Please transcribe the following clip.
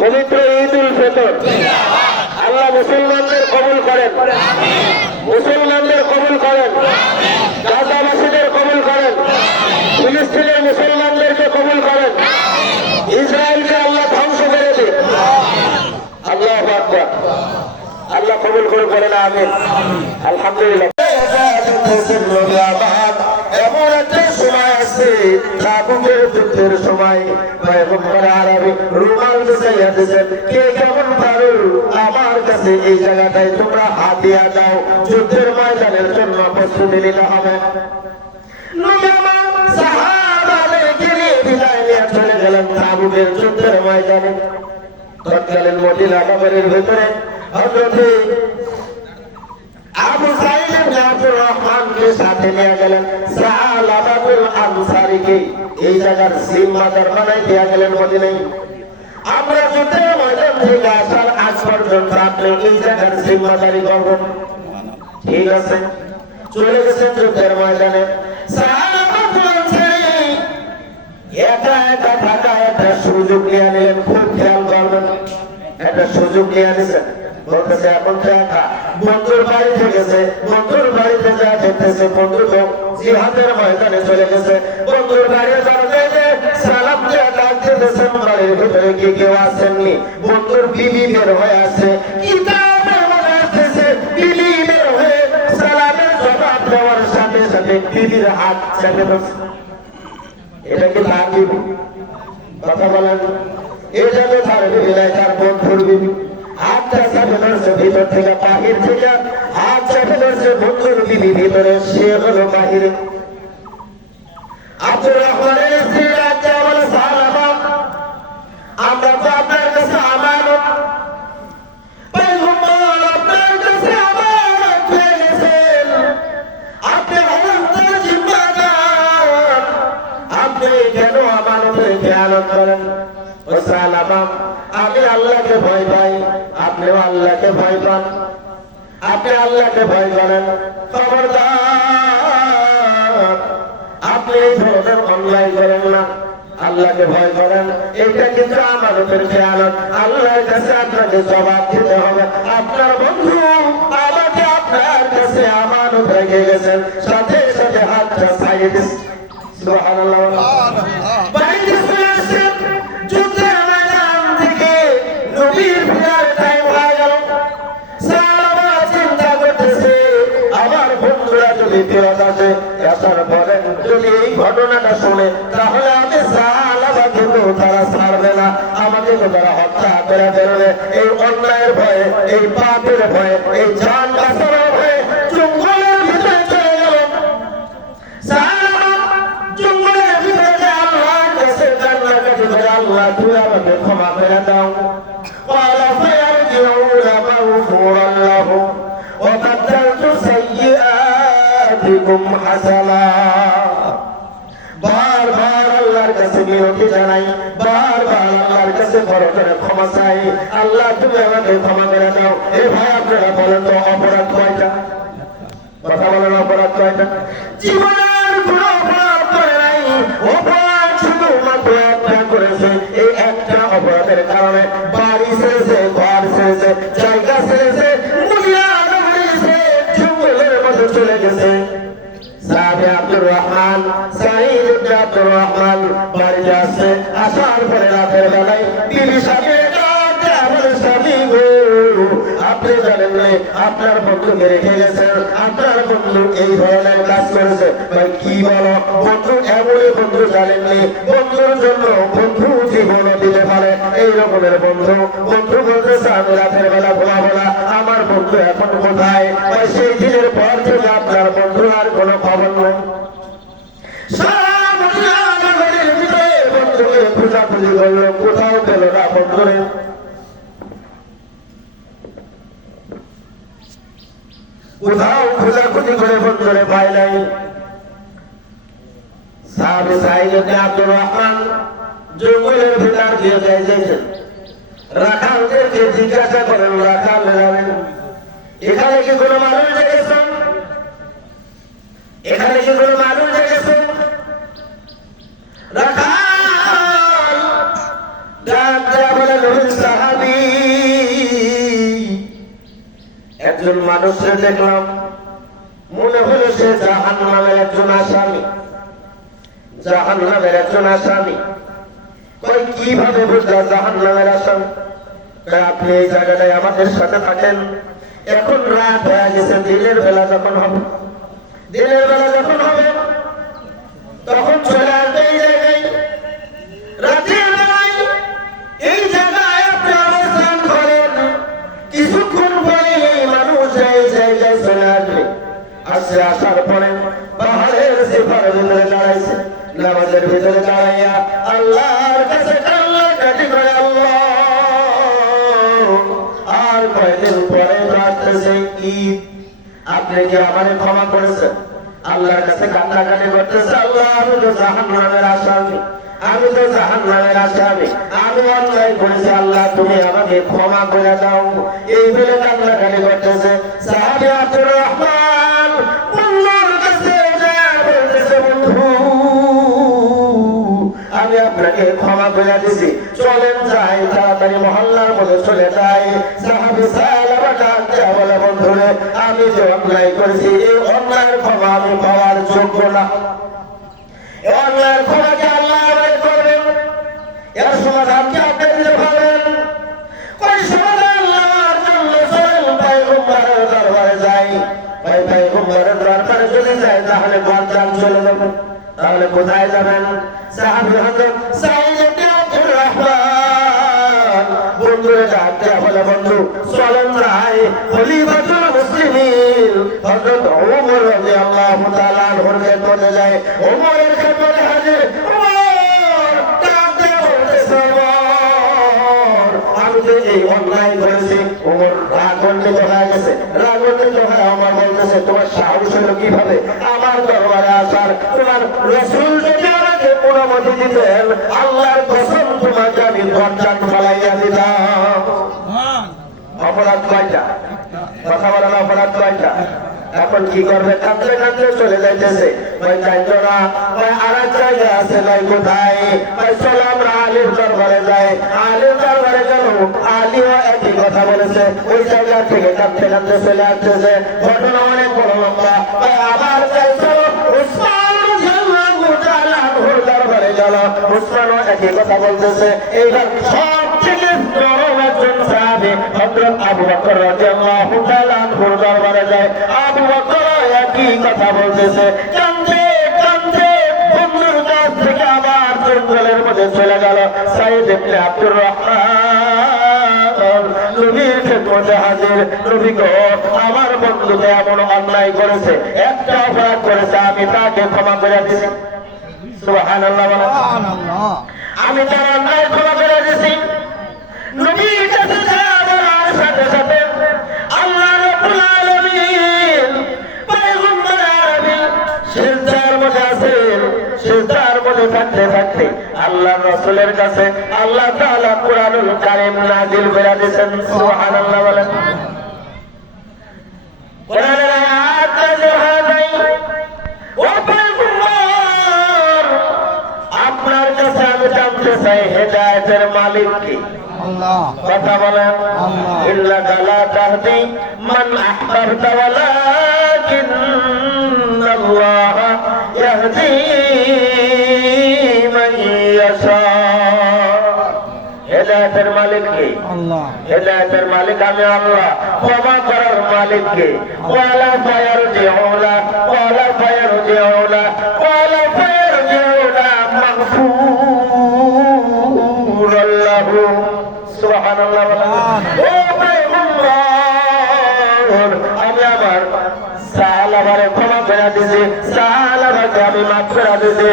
পবিত্র ঈদ উল ফিতর আল্লাহ মুসলমানদের কবুল করেন, মুসলমানদের কবুল করেন, গাজাবাসীদের কবুল করেন, ফিলিস্তিনের মুসলমানদেরকে কবুল করেন, ইসরায়েলকে আল্লাহ ধ্বংস করে দিন। আল্লাহু আকবার। আল্লাহ কবুল করে বলেন আমিন। আলহামদুলিল্লাহ। এমন একটা সময় আছে তাবুকের যুদ্ধের সময় পয়গম্বর আরবি রুমাল বিছাইয়া দিয়েছেন, কে কেমন পারো আমার কাছে এই জায়গাটায় তোমরা হাতিয়া দাও, যুদ্ধের ময়দানের জন্য প্রস্তুতি নিতে হবে। সাহাবাদেরকে নিয়ে বিদায় নিয়ে চলে গেলেন তাবুকের যুদ্ধের ময়দানে। তৎকালীন মদিনা নগরীর ভিতরে হযরত আবু সাঈদ ইবনে আব্দুর রহমানকে সাথে নিয়ে গেলেন, সালাবাতুল আনসারীকে এই জায়গার জিম্মাদার বানাই দিয়ে গেলেন মদিনায়। আমরা যুদ্ধের ময়দান থেকে আসার আজ পর্যন্ত আপনি এই জায়গার জিম্মাদারি করবেন, ঠিক আছে? চলে গেছেন যুদ্ধের ময়দানে। সালাবাতুল আনসারী একা একা থাকা একটা সুযোগ নিয়ে নিলেন, খুব খেয়াল করবেন, একটা সুযোগ নিয়ে নিয়েছেন। বলতেছে এখন তো একা, বন্ধুর বাড়ি থেকেছে, বন্ধুর বাড়িতে যা দেখতেছে বন্ধু তো জিহাদের ময়দানে চলে গেছে। বন্ধুর বাড়ি যাওয়াতে সালাম দিয়ে ডাক দিতেছেন, বাড়ির ভিতরে কি কেউ আসেননি? বন্ধুর বিবি বের হয়ে আছে, কিতাবের মনে আসতেছে বিবি বের হয়ে সালামের জবাব দেওয়ার সাথে সাথে বিবির হাত চেপে ধরছে। এটা কি তার বিবি? কথা বলেন, এটা তো তার বিবি নাই, তার বন্ধুর বিবি। হাতটা চেপে ধরছে ভিতর থেকে, বাহির থেকে হাত চেপে ধরছে বন্ধুর বিবি ভিতরে, সে হলো বাহিরে। আব্দুর রহমানের স্ত্রী রাজ্যে বলে, সাহাবা আমরা তো আপনার কাছে আমানত, পয়গম্বর আপনার কাছে আমানত হয়ে গেছেন, আপনি হলেন তার জিম্মাদার, আপনি কেন আমানতের খেয়ানত করেন? ও সাহাবা আমি আল্লাহকে ভয় পাই, আপনিও আল্লাহকে ভয় পান, আপনি আল্লাহকে ভয় করেন, খবরদার আপনি এই ধরনের অন্যায় করেন না, আল্লাহকে ভয় করেন। এটা কিন্তু আমানতের খেয়ানত, আল্লাহর কাছে আপনাকে জবাব দিতে হবে। আপনার বন্ধু আমাকে আপনার কাছে আমানত রেখে গেছেন, সাথে সাথে হাতটা ছাড়িয়ে দিচ্ছে। সুবহানাল্লাহ। বাইরে চলে আসছেন যুদ্ধের ময়দান থেকে, নবীর ফেরার টাইম হয়ে গেল। সাহাবা চিন্তা করতেছে আমার বন্ধুরা যদি ফেরত আসে, আসার পরে যদি এই ঘটনাটা শুনে, তাহলে আমি সাহাবাকে তো তারা ছাড়বে না, আমাকে তো তারা হত্যা করে ফেলবে। এই অন্যায়ের ভয়ে, এই পাপের ভয়ে, এই জান বাঁচানোর ভয়ে জঙ্গলের ভিতরে চলে গেল। জঙ্গলের ভিতরে আল্লাহর কাছে কান্নাকাটি করে, আল্লাহ তুমি আমাকে ক্ষমা করে দাও। বারবার আল্লাহর কাছে বিনতি জানাই, বারবার আল্লাহর কাছে বড় করে ক্ষমা চাই, আল্লাহ তুমি আমাকে ক্ষমা করে দাও। এ ভাই আপনারা বলেন তো অপরাধ কয়টা? কথা বলেন, অপরাধ কয়টা? জীবনের কোনো অপরাধ করে নাই, অপরাধ শুধুমাত্র একটা করেছে। এই একটা অপরাধের কারণে বাড়ি ছেড়েছে, ঘর ছেড়েছে, জায়গা ছেড়েছে, মদিনা নগরী ছেড়ে জঙ্গলের মধ্যে চলে গেছে। সাহাবে আব্দুর রহমান, সাঈদ ইবনে আব্দুর রহমান বাড়িতে আসছে। আসার পরে রাতের বেলায় বিবি সাথে স্বামী গো, আপনি জানেন না আপনার বন্ধুকে রেখে গেছেন, আপনার বন্ধু এই ধরনের কাজ করেছে। ভাই কি বলো, বন্ধু এমনই বন্ধু জানেননি, বন্ধুর জন্য বন্ধু জীবনও দিতে পারে। এই রকমের বন্ধু, বন্ধু বলতেছে আমি রাতের বেলা ঘুমাবো না, আমার বন্ধু এখন কোথায়? ভাই সেই দিনের পর থেকে আপনার বন্ধু আর কোনো খবর নেই। বন্ধুকে খোঁজাখুঁজি করলো, কোথাও পেল না বন্ধুরে। কোথাও খোঁজাখুঁজি করে বন্ধুরে পায় নাই। সাহাবে সাঈদ ইবনে আব্দুর রহমান জঙ্গলের ভিতর দিয়ে যাইতেছেন। রাখালদেরকে জিজ্ঞাসা করেন, রাখাল এখানে কি কোনো মানুষ দেখেছেন? এখানে কি কোনো মানুষ দেখেছেন? রাখাল ডাক দেয়া বলে, নবী মানুষকে দেখলাম, মনে হলো সে জাহান্নামের একজন আসামি, জাহান্নামের একজন আসামি। কই কিভাবে বুঝলা জাহান্নামের আসামি? আপনি এই জায়গাটায় আমাদের সাথে থাকেন, এখন রাত হয়ে গেছে, দিনের বেলা যখন হবে, দিনের বেলা যখন হবে তখন চলে আসবে এই জায়গায়। রাতের বেলায় এই জায়গায় আপনি অবস্থান করেন, কিছুক্ষণ পরে এই মানুষ এই জায়গায় চলে আসবে। আসছে, আসার পরে পাহাড়ের সেপারের ভিতরে দাঁড়াইছে, নামাজের ভিতরে দাঁড়াইয়া আল্লাহর কাছে কান্নাকাটি করে, আল্লাহ আর কয়েকদিন পরে আসতেছে ঈদ, আপনি কি আমারে ক্ষমা করেছেন? আল্লাহর কাছে কান্নাকাটি করতেছে, আল্লাহ আমি তো জাহান্নামের আসামি, আমি তো জাহান্নামের আসামি, আমি অন্যায় করেছি, আল্লাহ তুমি আমাকে ক্ষমা করে দাও। এই বলে কান্নাকাটি করতেছে। সাহাবী আব্দুর রহমান বন্ধুর কাছে বলতেছে, বন্ধু আমি আপনাকে ক্ষমা করে দিছি, চলেন যাই, তাড়াতাড়ি মহল্লার মধ্যে চলে যাই। সাহাবী সালামা ডাকতে বলে, বন্ধুরে আমি যে অন্যায় করেছি, এই অন্যায়ের ক্ষমা আমি পাওয়ার যোগ্য না, এই অন্যায়ের ক্ষমাকে আল্লাহ করবেন, এর সমাধান কি আপনি দিতে পারবেন? কোন সমাধান নেওয়ার জন্য চলেন পয়গম্বরের দরবারে যাই। ভাই পয়গম্বরের দরবারে চলে যায়, তাহলে বরজান চলে যাবে। তাহলে কোথায় যাবেন? সাহাবী হযরত সাঈদ ইবনে আব্দুর রহমান বন্ধুরে ডাকতে বলে, বন্ধু চলেন যাই খলিফাতুল মুসলিমিন হযরত ওমর রাদিয়াল্লাহু তাআলা আনহুর খেদমতে যায়। ওমরের খেদমতে হাজির। ওমর ডাকতে বলতেছে, ওমর আমি যে এই অন্যায় করেছি। ওমর রাগান্বিত হয়ে গেছে, রাগান্বিত হয়ে ওমর বলতেছে, তোমার সাহস হলো কিভাবে আমার দরবারে আসার? তোমার রাসূল যদি আমাকে অনুমতি দিতেন, আল্লাহর কসম তোমাকে আমি দরজা ফলাইয়া দিতাম। অপরাধ কয়টা? কথা বলেন, অপরাধ কয়টা? এখন কি করবে? কাঁদতে কাঁদতে চলে যাইতেছে। ওই কাঁদতো না, ওই আর এক জায়গা আছে, নাই কোথায়? ওই চলো আমরা আলীর দরবারে যাই। আলীর দরবারে গেল, আলীও একই কথা বলেছে। ওই জায়গা থেকে কাঁদতে কাঁদতে চলে আসতেছে। ঘটনা অনেক বড় লম্বা। ওই আবার যাই, চলো উসমান রাদিয়াল্লাহু তাআলা আনহুর দরবারে গেল। উসমানও একই কথা বলতেছে। এইবার সব থেকে বড় একজন সাহাবী হযরত আবু বকর রাদিয়াল্লাহু তাআলা আনহুর দরবারে যায়। আবু বকর একই কথা বলতেছে। কাঁদতে কাঁদতে বন্ধুর কাছ থেকে আবার জঙ্গলের মধ্যে চলে গেল। সাঈদ ইবনে আব্দুর রহমান নবীর খেদমতে হাজির। নবী গো, আমার বন্ধুকে এমন অন্যায় করেছে, একটা অপরাধ করেছে, আমি তাকে ক্ষমা করে দিছি। সুবহানাল্লাহ বলেন। আমি তার অন্যায় ক্ষমা করে দিছি। নবীর কাছে যাওয়ার সাথে সাথে আল্লাহ রাব্বুল আলামিন পয়গম্বর আরবি সিজদার মধ্যে আছেন। সিজদার মধ্যে থাকতে থাকতে আল্লাহর রাসূলের কাছে আল্লাহ তাআলা কুরআনুল কারীম নাযিল করে দিয়েছেন। সুবহানাল্লাহ বলেন। কোরআনের আয়াত নাযিল হয়ে যায়। ও পয়গম্বর, আপনার কাছে আমি জানতে চাই হেদায়েতের মালিক কে? আল্লাহ। কথা বলেন। ইন্নাকা লা তাহদি মান আহবাবতা ওয়ালাকিন্নাল্লাহ ইয়াহদি মান ইয়াশা। হেদায়েতের মালিক কে? আল্লাহ। হেদায়েতের মালিক আমি আল্লাহ। ক্ষমা করার মালিক কে? ওয়ালা ফায়ারজিউনা ওয়ালা ফায়ারজিউনা ওয়ালা ফায়ারজিউনা মাগফুরাল্লাহু। সুবহানাল্লাহ। ও পয়গম্বর, আমি আমার সালামারে ক্ষমা করে দিয়েছি, সালামাকে আমি মাফ করে দিয়েছি।